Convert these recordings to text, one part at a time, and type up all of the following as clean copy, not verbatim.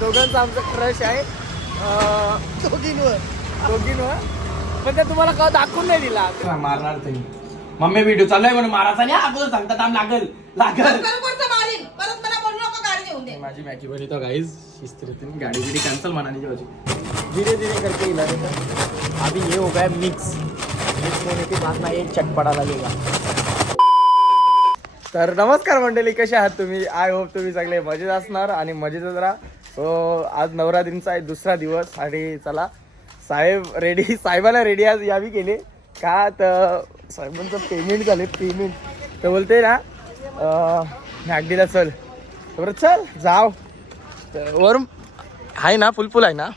दोघांचा आमचा क्रश आहे दोघींवर पण ते तुम्हाला कवा दाखवून नाही दिला. मारणार तुम्ही मम्मी व्हिडिओ चालू आहे म्हणून मारायचा नाही अगोदर सांगतात आम लागल माझी मॅची बनी तो गाइस इस तरह से गाड़ी वीडी कैंसिल मनाने की वजह धीरे धीरे करके हिला देता. अभी ये हो गया मिक्स होने के बाद ना ये चटपटा लगेगा. तर नमस्कार मंडळी, कसे आहात तुम्ही? आय होप तुम्ही सगळे मजेत असणार आणि मजेतच राहा. सो आज नवरात्रीचा आहे दुसरा दिवस आणि चला साहेबांना रेडी आज यावी केले का तर साहेबांचं पेमेंट झाले. पेमेंट तर बोलते ना मॅगडीला चल बरं चल जाव वरून आहे ना फुलफुल आहे ना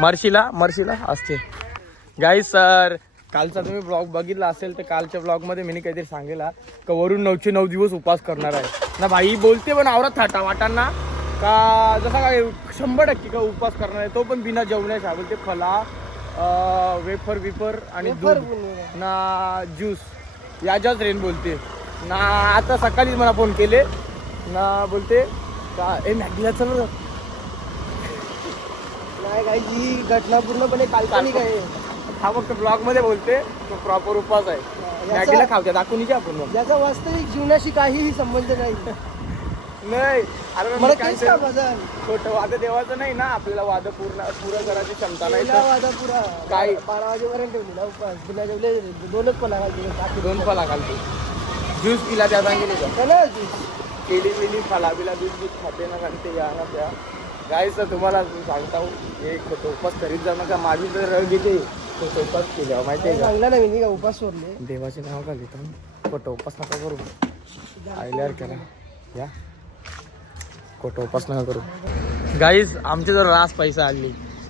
मर्शीला असते गाईस. सर कालचा तुम्ही ब्लॉग बघितला असेल तर कालच्या ब्लॉगमध्ये मी काहीतरी सांगेला का वरून 9 दिवस उपवास करणार आहे ना. भाई बोलते पण आवरात थाटा वाटांना का जसा काय 100% का उपवास करणार आहे, तो पण बिना जेवण्याच्या. बोलते फला वेफर आणि दूध ना ज्यूस याच्याच रेन बोलते ना. आता सकाळीच मला फोन केले ना, बोलते का मॅगीला चल नाही काय जी घटना पूर्णपणे काल्पनिक आहे. हा फक्त ब्लॉग मध्ये बोलते तो प्रॉपर उपवास आहे. मॅगीला खावत्या दाखवून आपण याचा वास्तविक जीवनाशी काहीही संबंध नाही. नाही अरे मला छोटं वाद देवाचं नाही ना, आपल्याला वाद पुरं करायची क्षमता नाही. काय 12 वाजेपर्यंत ठेवली ना उपवास, बिना जेवले 2च फळा घालते. 2 फळा घालते, ज्यूस पिला त्या सांगेले केली बिली फला बिला दूध खाते ना घालते या ना त्या. गाईस तर तुम्हाला सांगता एक उपवास करीत जाऊ नका. माझी तर रग घेते तो उपवास केला माहिती आहे का? चांगला नाही का उपवास सोडले. देवाचे नाव का घेतो खोटं उपवास नका करू. आयल्यावर करा या खोटं उपवास नका करू. गाईस आमचे जर रास पैसा आली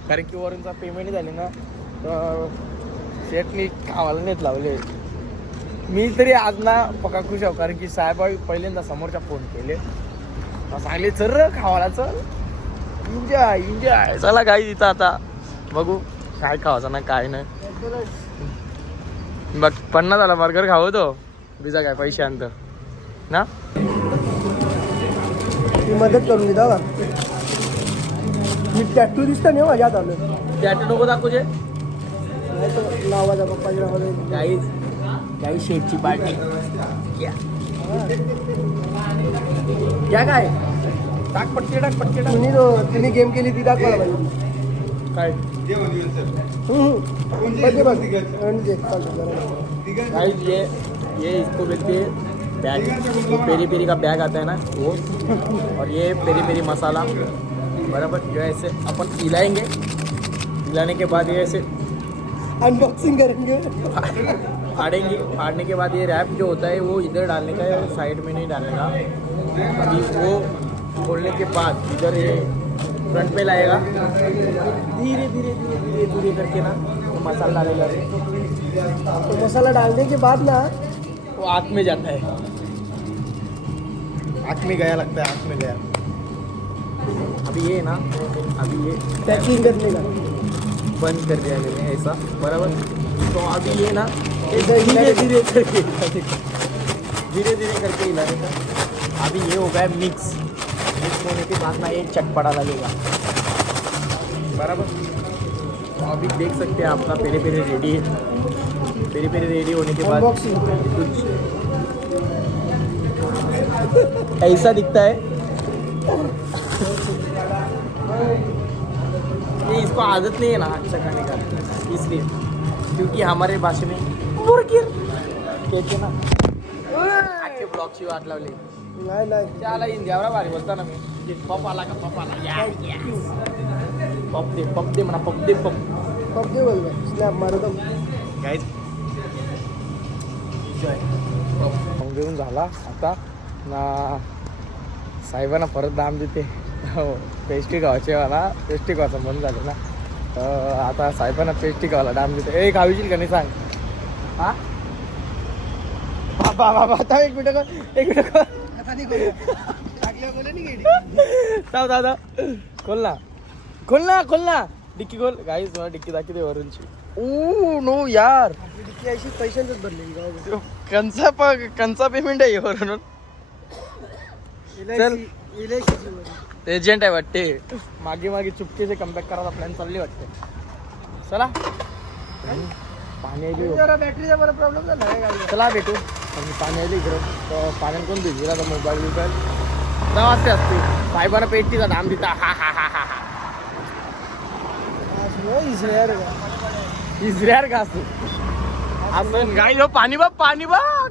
कारण की वरूनचा पेमेंट झाले ना तर शेटनी कामाला नेत लावले. मी तरी आज ना पक्का खुश आहो कारण की साहेब पहिल्यांदा समोरच्या फोन केले सांगले चल खावाला चल एन्जॉय चला गाईस. इथं आता बघू काय खावायचं ना काय नाही. बघ 50 झाला बर्गर खावं तो बिजा काय पैसे आणतं ना. मदत करून दिला का मी टॅटू दिसता नाही माझ्या हात आलं. टॅटू नको दाखवजे नावाचा पप्पाच्या नावाचा काही शेटची पार्टी क्या काय टाक पटके टाक तुम्ही गेम केली ती दाखवा पाहिजे काय गाइस ये इसको बोलते बैग, वो पेरी पेरी का बैग आता है ना वो, और ये पेरी पेरी मसाला बराबर जो है ऐसे अपन हिलाएंगे. हिलाने के बाद ये ऐसे अनबॉक्सिंग करेंगे, फाड़ने के बाद ये रैप जो होता है वो इधर डालने का है, साइड में नहीं डालने का. अभी वो खोलने के बाद इधर ये फ्रंट पे लाएगा, धीरे धीरे करके ना तो मसाला डालेगा. तो मसाला डालने के बाद ना वो आँख में जाता है, आँख में गया लगता है, आँख में गया. अभी ये ना अभी ये पैकिंग करने का बंद कर दिया मैंने ऐसा बराबर. तो अभी ये ना धीरे धीरे करके हिला देगा. अभी ये हो गया मिक्स होने के बाद ना ये चटपटा लगेगा बराबर. तो अभी देख सकते हैं आपका पेरे पेरे रेडी है. पेरे पेरे रेडी होने के बाद कुछ ऐसा दिखता है. ये इसको आदत नहीं है ना अच्छा खाने का, इसलिए क्योंकि हमारे भाषा में मुर्गिर कहते ना. आजचे ब्लॉगची वाट लावली नाही त्याला इंडियावर भारी बोलता ना मी. पप आला का पप आला पप दे म्हणा पप दे बोल स्लॅब मारतो गाईज. एन्जॉय घेऊन झाला आता ना. साहेबांना परत दाम देते पेस्ट्री खावायचे मला. पेस्ट्री खावायचं मन झालं ना तर आता साहेबांना पेस्ट्री खावायला दाम देते. ए खावीशील का नाही सांग. हा बाबा आता एक मिनिट दादा खोल ना डिक्की खोल. गाईज मला डिक्की दाखवते वरूनची. ओ नो यार अशी पैशांचंच भरलेली कंचा पेमेंट आहे वरून. चल एजंट आहे वाटते. मागे मागे चुपकेचे कमबॅक करायचा प्लॅन चालली वाटते. चला पाणी आली हो. जरा बॅटरीचा बरं प्रॉब्लेम झाला आहे गाडीला. चला भेटू. आणि पाणी आली इकडं तर पाण्यात कोण भिजला आता मोबाईल बिबाईल 9 वाजते असते. साहेबांना पेटीचा दाम देता. हा हा हा हा हा इजऱ्यार का असतो असं गाई हो. पाणी बघ पाणी बघ.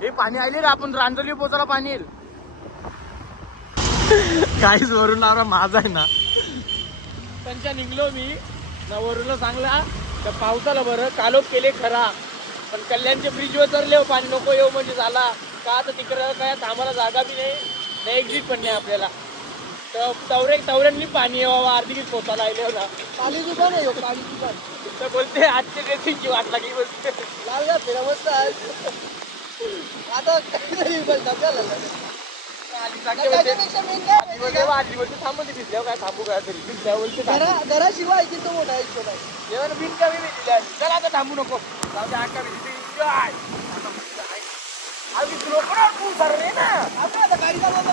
हे पाणी आले रे. आपण रांजली पोचायला पाणी येईल. काहीच वरून लावला माझा आहे ना. त्यांच्या निघलो मी ना वरून चांगला तर पावसाला बरं कालोप केले खरा. पण कल्याणच्या ब्रिजवर तरले पाणी नको येऊ म्हणजे झाला का. आता तिकडं काय थांबायला जागा बी नाही एक्झिट पण नाही आपल्याला. तर तवऱ्यांनी पाणी यावं अर्धी गीत पोचायला आले होता. पाणी दुकान आहे पाणी दुकान. तर बोलते आजच्या ड्रेसिंगची वाट लागली बोलते. लाल घातलेला मस्त आहे. आता काहीतरी बोलतात झालं. त्याच्यापेक्षा main काय माहिती का? थांबून भिजल्यावर काय थांबू काय तरी भिजल्या बोलते घराशिवाय ऐकून तो मोठा ऐकतो नाही. जेवण बिन कमी भिजल्या. चला आता थांबू नको. जाऊ दे आका भिजते. एन्जॉय. आम्ही लोकं तू सर रे ना. आपण आता गाडी चालवतो.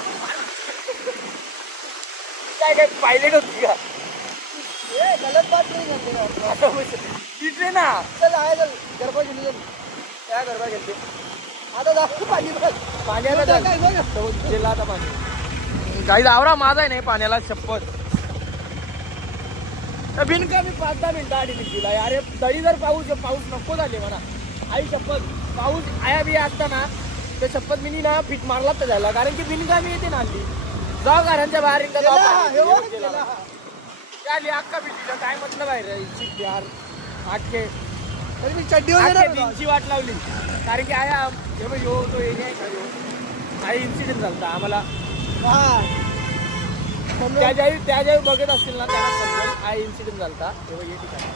काय पायलट होती का ए गलत बात नाही करते. तिथे ना. चल आहे चल गरबा गेली. काय गरबा गेलते. आता जाऊ पाणी पाण्याला काय बघ. गेला आता पाणी. काही आवरा माझा आहे नाही पाण्याला शपथ. बिनका मी 5-10 मिनिटं आधी तिला. अरे तरी जर पाऊस नको झाले म्हणा. आई शपथ पाऊस आया बी असताना तर शपथ मी ना फिट मारला तर झाला. कारण की बिनका मी येते ना हल्ली. जाऊ घरांच्या बाहेर एकदा आली अक्का भीतीला काय म्हटलं बाहेर यार. आखे तरी मी चड्डी वगैरे दिनची वाट लावली. कारण की आया यो तो एरिया आहे का यो काही इन्सिडेंट झाला आम्हाला. त्या ज्यावेळी बघत असतील ना त्यांना समजेल हा इन्सिडेंट झाला तेव्हा ये ठिकाणी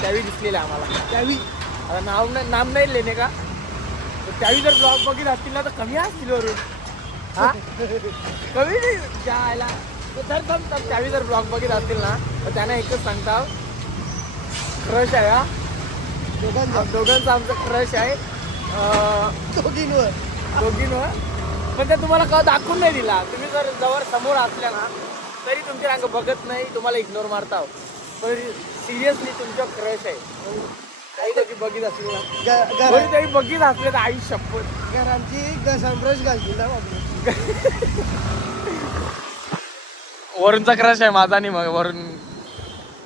त्यावेळी दिसलेलं आम्हाला. त्यावेळी आता नाम नाही लेणे का. तर त्यावेळी जर ब्लॉग बघित असतील ना तर कमी असतील वरून. हा कमी नाही जायला त्यावेळी जर ब्लॉग बघित असतील ना तर त्यांना एकच सांगता क्रश आहे. हा दोघांचा आमचा क्रश आहे. दोघींवर पण ते तुम्हाला कधी दाखवून नाही दिला. तुम्ही जर जवळ समोर असल्या ना तरी तुमची रंग बघत नाही तुम्हाला इग्नोर मारता. पण सिरियसली तुमचा क्रश आहे. काही कधी बघित असली ना तरी बघित असले तर आई शपथ घरांची घसांब्रश घालतील ना वरूनचा क्रश आहे माझा. नाही मग वरून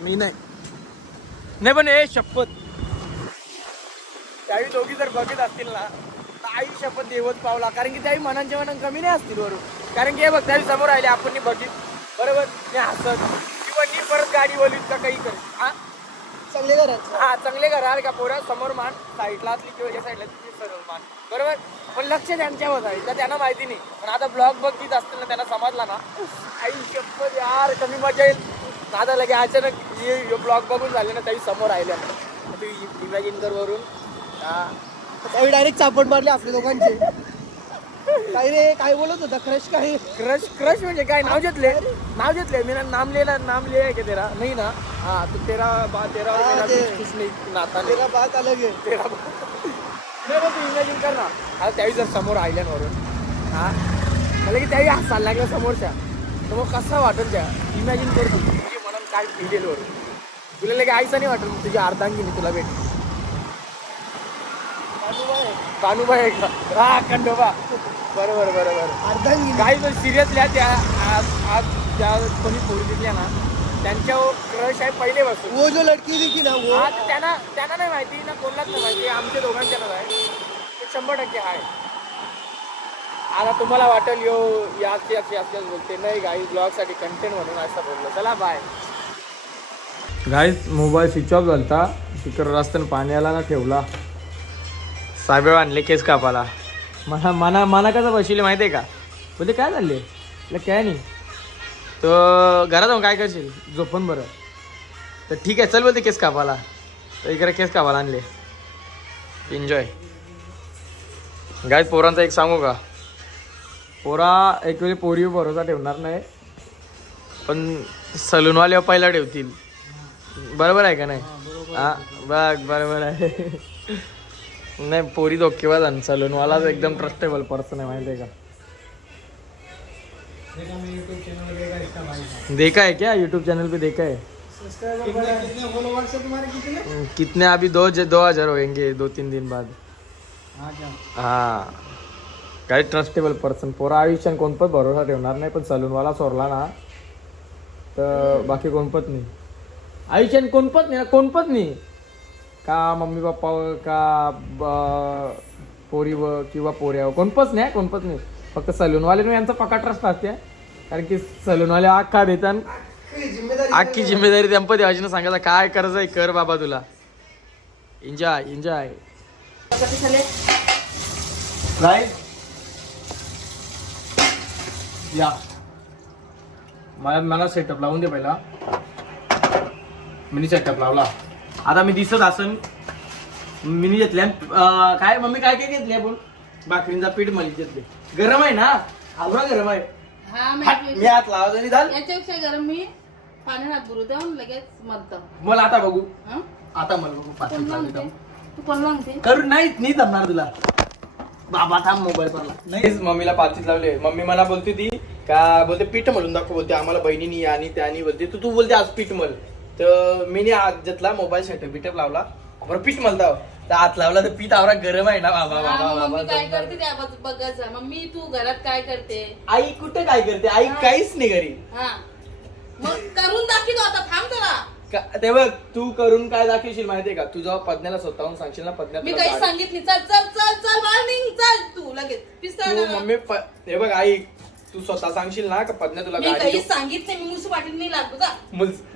मी नाही पण हे शपथ त्यावेळी दोघी जर बघत असतील ना तर आई शपथ देवच पावला. कारण की त्यावेळी मनांच्या मनात कमी नाही असतील वरून. कारण की हे बघ त्यावेळी समोर आले आपण बघित बरोबर मी हसत किंवा मी परत गाडी बोलीत का काही करेल. हा चांगले घरांचं हा चांगले घरा का पोरा समोर मान साईडला असली किंवा या साईडला सरळ मान बरोबर. पण लक्ष त्यांच्यावर आहे तर त्यांना माहिती नाही. पण आता ब्लॉग बघित असतील ना त्यांना समजला ना आई शपथ यार कमी मजा येईल. आता लगे अचानक ब्लॉग बघून झाले ना त्यावेळी समोर आले ना तू इमॅजिन कर वरून. त्यावेळी डायरेक्ट चापट मारले आपल्या दोघांचे. काय रे काय बोलत होता क्रश काय. क्रश म्हणजे काय नाव घेतले मी नाम लिया का तेरा नाही ना. हाँ तो तेरा हाँ, कुछ नहीं नाता तेरा बात अलग है. तेरा नाही तू इमॅजिन कर ना. आता त्यावेळी जर समोर आयल्यावरून हा मला की त्यावेळी हसायला लागला समोरच्या तर मग कसं वाटेल त्या. इमॅजिन कर तू तुझी मनात काय फिरेल वरून. तुला लगे आईचं नाही वाटेल तुझी अर्धांगिनी तुला भेट. कानूबाई आहे का. हा खंडोबा बरोबर अर्धांगिनी काही जर सिरियसल्या त्या आज ज्या कोणी पोरी दिसल्या ना त्यांच्यावर क्रश आहे पहिले बसून. वो जो लडकी दिखी ना वो आज त्यांना नाही माहिती ना कोणालाच नाही माहिती. आमच्या दोघांच्याच आहे ते 100% आहे. आता तुम्हाला वाटेल यो याच बोलते नाही गाई ब्लॉगसाठी कंटेंट म्हणून असं बोललो. चला bye guys. Mobile switch off झालता तिकडं रस्त्यानं पाण्याला ना ठेवला. साहेब आणले केस कापाला. मना कसं बसले माहिती आहे का. बोलते काय झाले काय नाही तर घरात जाऊन काय करशील झोपून बरं. तर ठीक आहे चल बोलते केस कापाला. तर इकडे केस कापाला आणले. Enjoy guys. पोरांचा एक सांगू का. पोरा एक वेळी पोरीवर भरोसा ठेवणार नाही पण सलूनवाले पहिला ठेवतील. बरोबर आहे का नाही. हा बघ बरोबर आहे. नाही पोरी धोकेबाज आणि सलूनवाला एकदम ट्रस्टेबल पर्सन आहे माहिती आहे का. देखा है क्या यूट्यूब चैनल पे देखा है. कितने अभी 2000 होंगे 2-3 दिन बाद. हा काही ट्रस्टेबल पर्सन. पोरा आयुष्यात कोण पण भरोसा ठेवणार नाही पण सलूनवाला सोडला ना तर बाकी कोण पण नाही आयुष्यात. कोण पण नाही कोण पण नाही का मम्मी पप्पा का पोरीवर किंवा पोऱ्यावर कोणपच नाही. फक्त सलूनवाले यांचा पक्का ट्रस्ट असते कारण की सलूनवाले आख्खा देतात. आखी जिम्मेदारी त्यांप देवाची सांगायला काय करायचंय कर बाबा तुला. एन्जॉय या मला सेटअप लावून दे पहिला. मिनी सेटअप लावला. आता मी दिसत असन मिनी घेतल्या. काय मम्मी काय काय घेतले आपण. भाकरींचा पीठ मली घेतले. गरम आहे ना. आवडा गरम आहे. मी हात लावा तरी झालं. याच्यापेक्षा गरम मी पाण्यात हात बुरू देऊन लगेच मरतं. मला आता बघू. हं? आता मला बघू. पाच कोण मिनिटं म्हणते? तू कोण म्हणते? करू नाही जमणार तुला. बाबा थांब मोबाईल पडला. नाही मम्मीला पाचीत लावले. मम्मी मला बोलते ती का बोलते पीठ मळून दाखव बोलते आम्हाला बहिणीनी आणि त्यानी बोलते तू बोलते आज पीठ मळ. तर मी हात घेतला मोबाईल सेटअप लावला. बरं पीठ मळता हात लावला तर पीठ आवरा गरम आहे ना बाबा. मम्मी काय करते त्या बघायचं. मम्मी तू घरात काय करते. आई कुठे काय करते. आई काहीच नाही घरी. हा मग करून दाखवतो आता. थांब जरा. ते बघ तू करून काय दाखवशील माहितीये का. तू जेव्हा पद्न्याला स्वतःहून सांगशील ना पद्न्या मी काही सांगितली. चल चल चल चल मॉर्निंग चल तू लगेच पिस्ता. तू मम्मी हे बघ आई तू स्वतः सांगशील ना का पद्न्या तुला मी गाडी काही सांगितले. मी मुसू पाटील नाही लागतो का.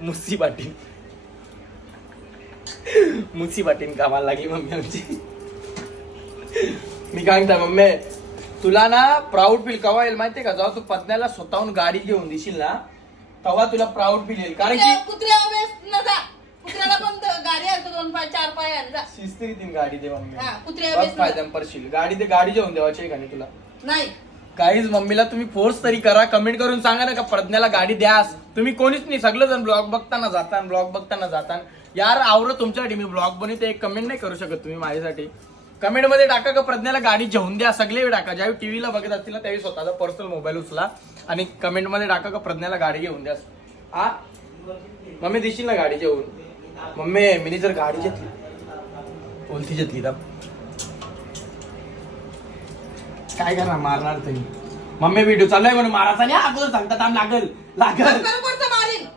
मुसी पाटील मुसी पाटील कामाला लागली मम्मी आमची. मी काय म्हणता मम्मी तुला ना प्राऊड फील केव्हा येईल माहितीये का. जेव्हा तू पत्न्याला स्वतःहून गाडी घेऊन देशील ना तेव्हा तुला प्राऊड फील येईल. कारण की कुत्र्याला पण गाडी आणतो 2 पाय 4 पाय आण जा. शिस्तीने गाडी दे मम्मी. कुत्र्या बस फायद्यान पडशील. गाडी घेऊन देवाची आहे का नाही तुला. नाही काहीच मम्मीला तुम्ही फोर्स तरी करा. कमेंट करून सांगा ना का प्रज्ञाला गाडी द्यास. तुम्ही कोणीच नाही सगळं जण ब्लॉग बघताना जातान यार आवरत तुमच्यासाठी मी ब्लॉग बनवते. एक कमेंट नाही करू शकत तुम्ही माझ्यासाठी. कमेंट मध्ये टाका का प्रज्ञाला गाडी घेऊन द्या. सगळे टाका. ज्यावेळी टीव्हीला बघत असतील ना त्यावेळी स्वतःचा पर्सनल मोबाईल उचला आणि कमेंट मध्ये टाका का प्रज्ञाला गाडी घेऊन द्या. हा मम्मी देशील ना गाडी घेऊन. मम्मी मी जर गाडी घेतली कोणती घेतली तर काय करणार मारणार तुम्ही. मम्मी व्हिडिओ चालू आहे म्हणून मारायचा नाही अगोदर सांगता थांब लागल.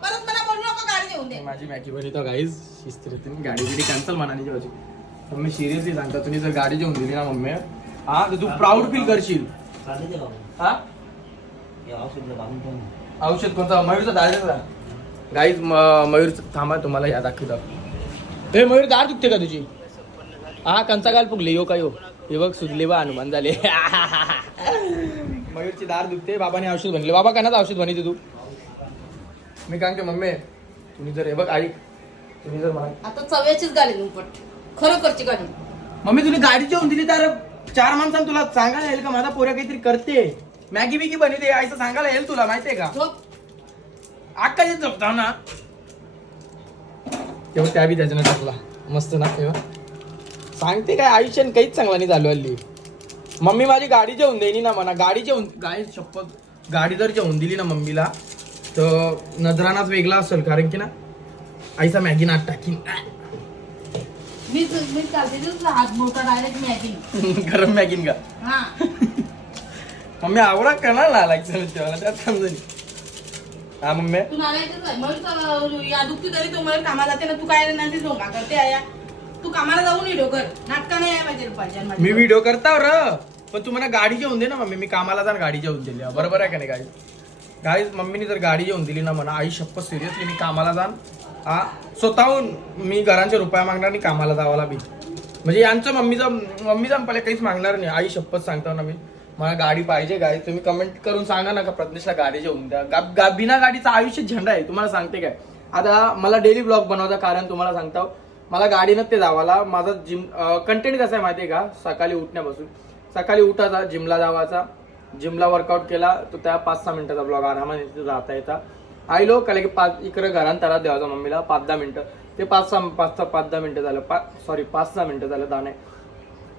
परत मला बोलू नको गाडी घेऊन दे. माझी मॅकी बनवतो गाईज शिस्तीने गाडी कॅन्सल म्हणाली जेव्हा. मम्मी सिरियसली सांगता तुम्ही जर गाडी घेऊन दिली ना मम्मी हा तर तू प्राऊड फील करशील. हा औषध कोणता मयूरचा दार गाईज मयूर थांबा तुम्हाला या दाखवतो. हे मयूर दार दुखते का तुझी. हा कंचा काल फुगले यो काय हो हे बघ सुजले बा हनुमान झाले. मयूरची दार दुखते. बाबाने औषध बनले. बाबा कानाच औषध बनवते तू. मी काय मम्मी तुम्ही जर हे बघ ऐक तुम्ही जर म्हणा आता चव्याचीच गाडी दुपट खरोखरची गाडी. मम्मी तुम्ही गाडी जेवून दिली तर 4 माणसांना तुला सांगायला येईल का माझा पोऱ्या काहीतरी करते मॅगी बिगी बनवते असं सांगायला येईल तुला माहितीये का. अक्का येत झोपता ना तेव्हा त्या बी त्याच्यानं टाकला मस्त ना. तेव्हा सांगते काय आयुष्यात काहीच चांगला नाही झालो हल्ली. मम्मी माझी गाडी जेवून देईनी ना म्हणा. गाडी जेवून गाय शपथ गाडी जर जेवून दिली ना मम्मीला तर नजरानाच वेगळा असेल. कारण की ना आईचा मॅगी नाट टाकीन. मी चालते तुझा हात मोठा डायरेक्ट मॅगी गरम मॅगीन का. हा मम्मी आवडा करणार ना लाईक त्यात समजून. हा मम्मी तू नालायकच आहे. मग या दुखती तरी तू मला कामाला जाते ना. तू काय नाही ढोंगा करते आया. तू कामाला जाऊन व्हिडिओ कर. नाटका नाही आहे माझे पाहिजे. मी व्हिडिओ करता र पण तू मला गाडी जेवून दे ना मम्मी. मी कामाला जाण गाडी जेवून दिली बरोबर आहे का नाही. गाईज मम्मीने जर गाडी जेवून दिली ना म्हणा आई शप्पथ सिरियसली मी कामाला जाण. हा स्वतःहून मी घरांचे रुपया मागणार आणि कामाला जावाला बी. म्हणजे यांचं मम्मीचा पहिले काहीच मागणार नाही. आई शप्पथ सांगतो ना मी मला गाडी पाहिजे. गाडी तुम्ही कमेंट करून सांगा ना का प्रज्ञेशला गाडी जेवून द्या. बिना गाडीचं आयुष्य झेंडा आहे तुम्हाला सांगते काय. आता मला डेली ब्लॉग बनवता कारण तुम्हाला सांगतो मला गाडीनं ते जावाला. माझा जिम कंटेंट कसा आहे माहितीये का. सकाळी उठायचा जिमला जावाचा. जिमला वर्कआउट केला तर त्या 5-6 मिनिटाचा ब्लॉग आरामाने जाता येता. आईलो का की 5 इकडे घरात तरा द्यायचा मम्मीला 5-10 मिनिटं. ते 5-6 मिनिटं झालं. 5-6 मिनिटं झालं दाणे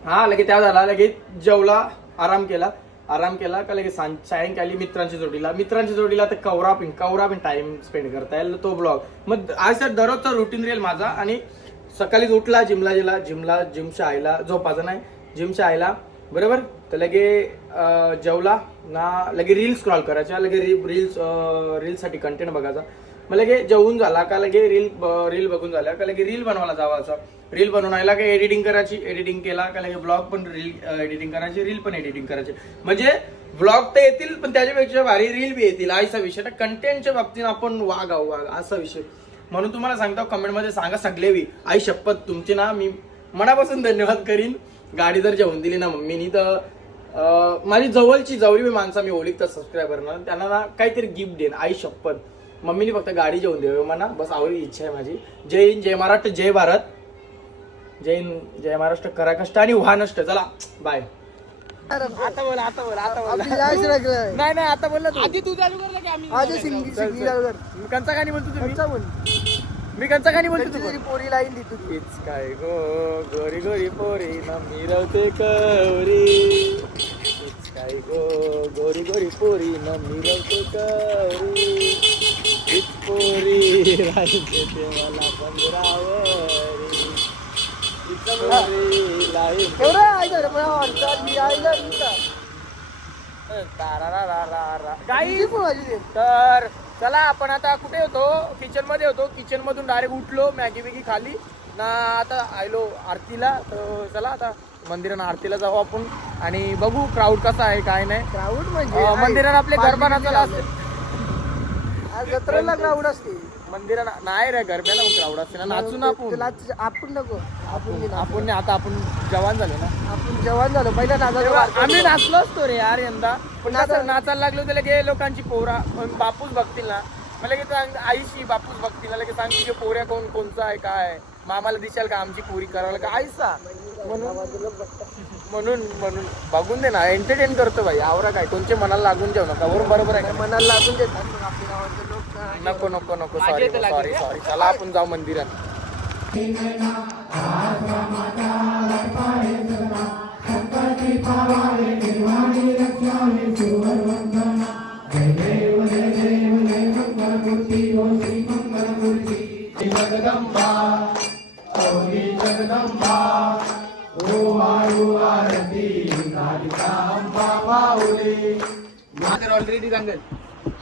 हा लगेच त्या झाला, लगेच जेवला, आराम केला का लगेच सायंकाळी मित्रांच्या जोडीला तर कवरा पिन टाइम स्पेंड करता येईल तो ब्लॉग. मग आज तर दररोजचा रुटीन राहील माझा. आणि सकाळीच उठला, जिमच्या आईला झोपायचं नाही, जिमच्या आईला बरोबर. तर लगे जेवला ना, लगे रील स्क्रॉल करायच्या, लगे रील्ससाठी कंटेंट बघायचा. मग लगे जेवून झाला का लगे रील बघून झाला का लगे रील बनवायला जावायचं. रील बनवून आला का एडिटिंग करायची, एडिटिंग केला का लगे ब्लॉग पण एडिटिंग करायची, रील पण एडिटिंग करायची. म्हणजे ब्लॉग तर येतील पण त्याच्यापेक्षा भारी रील बी येतील. असा विषय ना, कंटेंटच्या बाबतीत आपण वाघ असा विषय. म्हणून तुम्हाला सांगतो, कमेंटमध्ये सांगा सगळे आई शपथ तुमची ना मी मनापासून धन्यवाद करीन. गाडी जर जेवून दिली ना मम्मीनी तर माझी जवळी माणसं मी ओळखतात सबस्क्रायबर ना, त्यांना ना काहीतरी गिफ्ट देईन. आई शपथ मम्मीनी फक्त गाडी जेवून द्यावी म्हणा, बस आवडी इच्छा आहे माझी. जय हिंद, जय महाराष्ट्र, जय भारत. जय हिंद, जय महाराष्ट्र. करा कष्ट आणि व्हा नष्ट. चला बाय. आता बोला नाही आता बोलला आधी तू चालू कर की आम्ही कंचा गाणी म्हणतो तुम्ही. मी कंचा गाणी म्हणतो तुझी पोरी लाईन दी तुझी काय गो गोरी गोरी पोरी ना मिरवते कवरी. काय गो गोरी गोरी पोरी ना मिरवते कवरी. पोरी राहायचे ते मला पंधरावरी. तर चला आपण आता कुठे होतो, किचन मध्ये होतो. किचन मधून डायरेक्ट उठलो, मॅगी बिगी खाली ना, आता आलो आरतीला. तर चला आता मंदिरानं आरतीला जाऊ आपण आणि बघू क्राऊड कसा आहे काय नाही. क्राऊड म्हणजे मंदिरानं आपले गरबा नाचायला असते, जत्रेला क्राऊड असते. मंदिरा नाही रे, गरब्याला क्राऊड असते ना. नाचू ना आपण नको आपण आता आपण जवान झालो ना, आपण जवान झालो. पहिला आम्ही नाचलो असतो रे यार यंदा. पण नाचायला लागलो तर लगे लोकांची पोरा बापूच बघतील ना, मला लगेच आईशी बापूच बघतील ना, लगेच सांगतील की पोऱ्या कोणचा आहे काय, मामाला दिसाल का आमची पोरी करायला का आईसा. म्हणून बघून दे ना, एंटरटेन करतो भाई. आवरा काय कोणचे मनाला लागून जाऊ नका. वरून बरोबर आहे, मनाला लागून देतात. नको सॉरी. चला आपण जाऊ मंदिरात.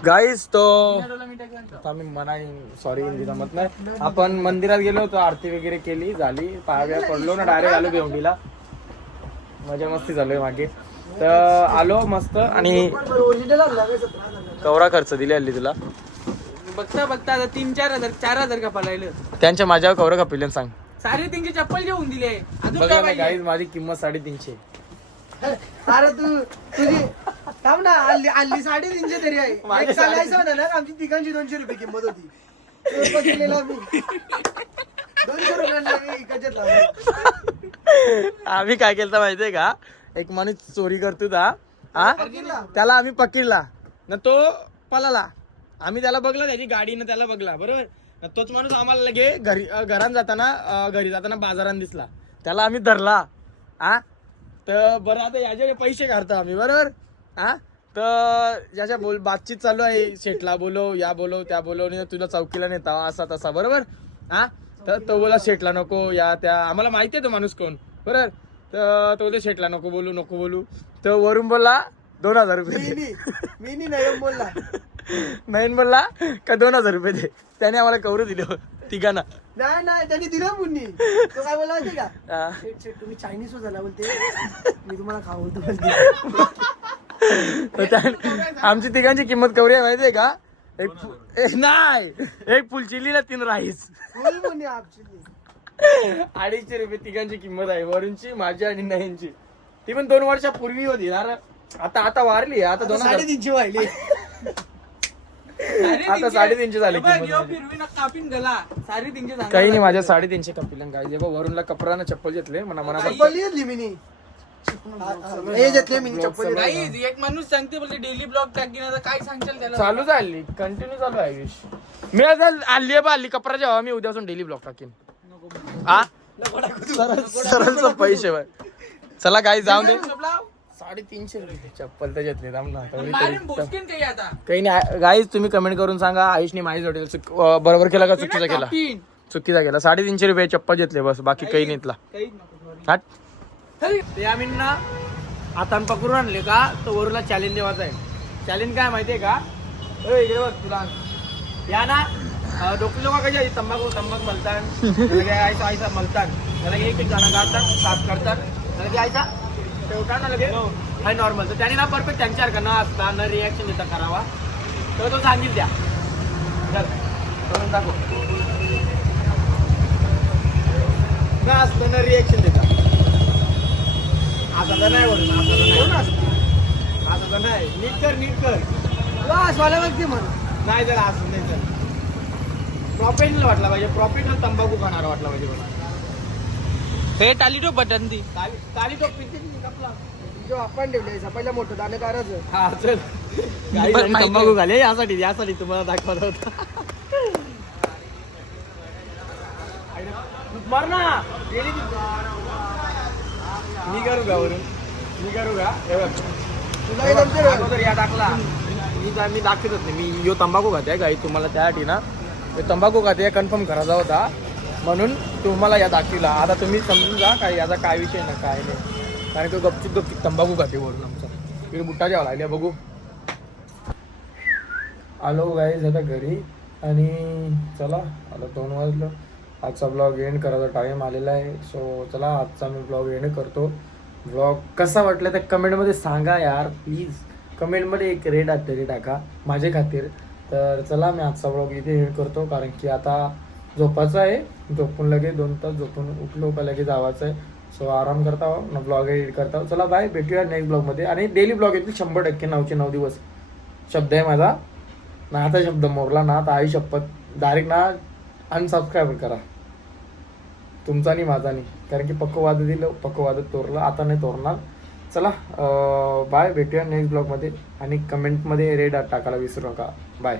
गाईज तो आम्ही मनाई सॉरी हिंदी जमत नाही. आपण मंदिरात गेलो होतो, आरती वगैरे केली झाली, पाया पडलो ना, डायरेक्ट आलो भिवंडीला. मजा मस्ती झालोय मागे. तर आलो मस्त आणि कवरा खर्च दिली हल्ली तुला बघता आता 3-4 4,000 का पलायलं. त्यांच्या माझ्यावर कवरा कपिलन सांग. 350 चप्पल घेऊन दिले. बघा ना गाईज, माझी किंमत 350. अरे तुझी थांब ना, हल्ली 350 तरी आहे. एक चालायचं होता ना, आमची तिघांची 200 रुपये किंमत होती. 200 रुपयांना मी इकडच्यात लावला. आम्ही काय केलं माहितीये का, एक माणूस चोरी करतो त्याला आम्ही पकडला ना, तो पळाला. आम्ही त्याला बघला, त्याची गाडीनं त्याला बघला बरोबर. तोच माणूस आम्हाला लगे घरी जाताना बाजारात दिसला, त्याला आम्ही धरला. तर बरं आता याचे पैसे काढतो आम्ही बरोबर. तर याच्या बातचीत चालू आहे, शेटला बोलव, या बोलव, त्या बोलव, तुला चौकीला नेता असा तसा बरोबर. तर तो बोला शेटला नको, या त्या, आम्हाला माहिती आहे तो माणूस कोण बरोबर. तर तो बोलतो शेटला नको बोलू. तर वरून बोलला 2,000 रुपये. मी नाही बोलला नाही बोलला का 2,000 रुपये दे. त्याने आम्हाला कवरू दिलं तिघांना. नाही त्यांनी दिलं पुन्नी. तो काय बोलला माहिती का, शेट तुम्ही चायनीज हो झाला बोलते, मी तुम्हाला खावतो बोलते. आमची तिघांची किंमत कवरी आहे माहितीये का, एक फुल चिल्लीला 3 राईस. 250 रुपये तिघांची किंमत आहे. वरूनची, माझी आणि नयनची. ती पण 2 वर्षापूर्वी होती ना, आता वारली. आता 350 वाढली. आता 350 झाली. काही नाही, माझ्या 350 कपिलन काय जे वरूनला कपरानं चप्पल घेतले म्हणा एक माणूस सांगते बोलते डेली ब्लॉग टाकीन, काय सांगशाल त्याला. चालू झाली, कंटिन्यू चालू आहे. मी आता आली कपरा जेव्हा मी उद्यापासून डेली ब्लॉग टाकीन. सरळ पैसे चला काही जाऊन दे. 350 रुपये चप्पल त्याच्यातले काही नाही. गाईज तुम्ही कमेंट करून सांगा आयुषने माझी जोडी बरोबर केला का चुकीचा केला? चुकीचा केला. 350 रुपये चप्पल घेतले बस, बाकी काही नाही इथला. हट. ते आम्ही ना आता पकडून आणले का तर वरूला चॅलेंज देवाचा आहे. चॅलेंज काय माहितीये का? इकडे बघ तुला या ना डोकरी लोक कशी तंबाखू मलतात आयसा मलतात त्याला एक एक जण काढतात साफ करतात त्याला ते आयसा ठेवतात ना लगे हाय नॉर्मल. तर त्याने ना परफेक्ट त्यांच्यासारखं न असता न रिॲक्शन देता करावा तर तो सांगेल द्या. चल करून दाखव. न असतं न रिॲक्शन देता. आता तर नाही बोलून आता तर नाही. नीट कर वाला बघते म्हणून नाही त्याला असं नाही. तर प्रॉफिटला वाटला पाहिजे. प्रॉफिटला तंबाखू खाणारा वाटला पाहिजे मला. हे टाली तो बटन दी ताली तो पिंचे कपला जो आपण ठेवले पहिला मोठं दाणे करायचं. हा चल काही पण माहिती तंबाखू घाले यासाठी तुम्हाला दाखवत होता. मर ना मी करू का वरून मी करू का? हे बघ तुला एकदम अगोदर या टाकला मी दाखवतच नाही. मी यो तंबाखू खाते काही तुम्हाला त्यासाठी ना तंबाखू खाते कन्फर्म करायचा होता म्हणून तुम्हाला या दाखविला. आता तुम्ही समजून जा काय याचा काय विषय ना काय नाही. कारण की गपचूप तंबाखू खाते वरून आमचा इकडे बुट्टा जेव्हा लागल्या बघू. आलो गाईज आता घरी आणि चला आता 2 वाजलं. आजचा ब्लॉग एंड करायचा टाईम आलेला आहे. सो चला आजचा मी ब्लॉग एंड करतो. ब्लॉग कसा वाटला तर कमेंटमध्ये सांगा यार प्लीज. कमेंटमध्ये एक रेड तरी टाका माझ्या खातीर. तर चला मी आजचा ब्लॉग इथे एंड करतो कारण की आता झोपायचं आहे. झोपून लगेच 2 तास झोपून उठलो का लगेच जावायचं आहे. सो आराम करता ना ब्लॉग एडिट करता. चला बाय भेटूया नेक्स्ट ब्लॉगमध्ये. आणि डेली ब्लॉग येतील 100% 9चे 9 दिवस शब्द आहे माझा ना. आता शब्द मोरला ना तर आई शपथ डायरेक्ट ना अनसबस्क्राईब करा तुमचा नाही माझा नाही. कारण की पक्कवाद दिलं पक्कवादत तोरलं आता नाही तोरणार. चला बाय भेटूया नेक्स्ट ब्लॉगमध्ये. आणि कमेंटमध्ये रेड टाकायला विसरू नका. बाय.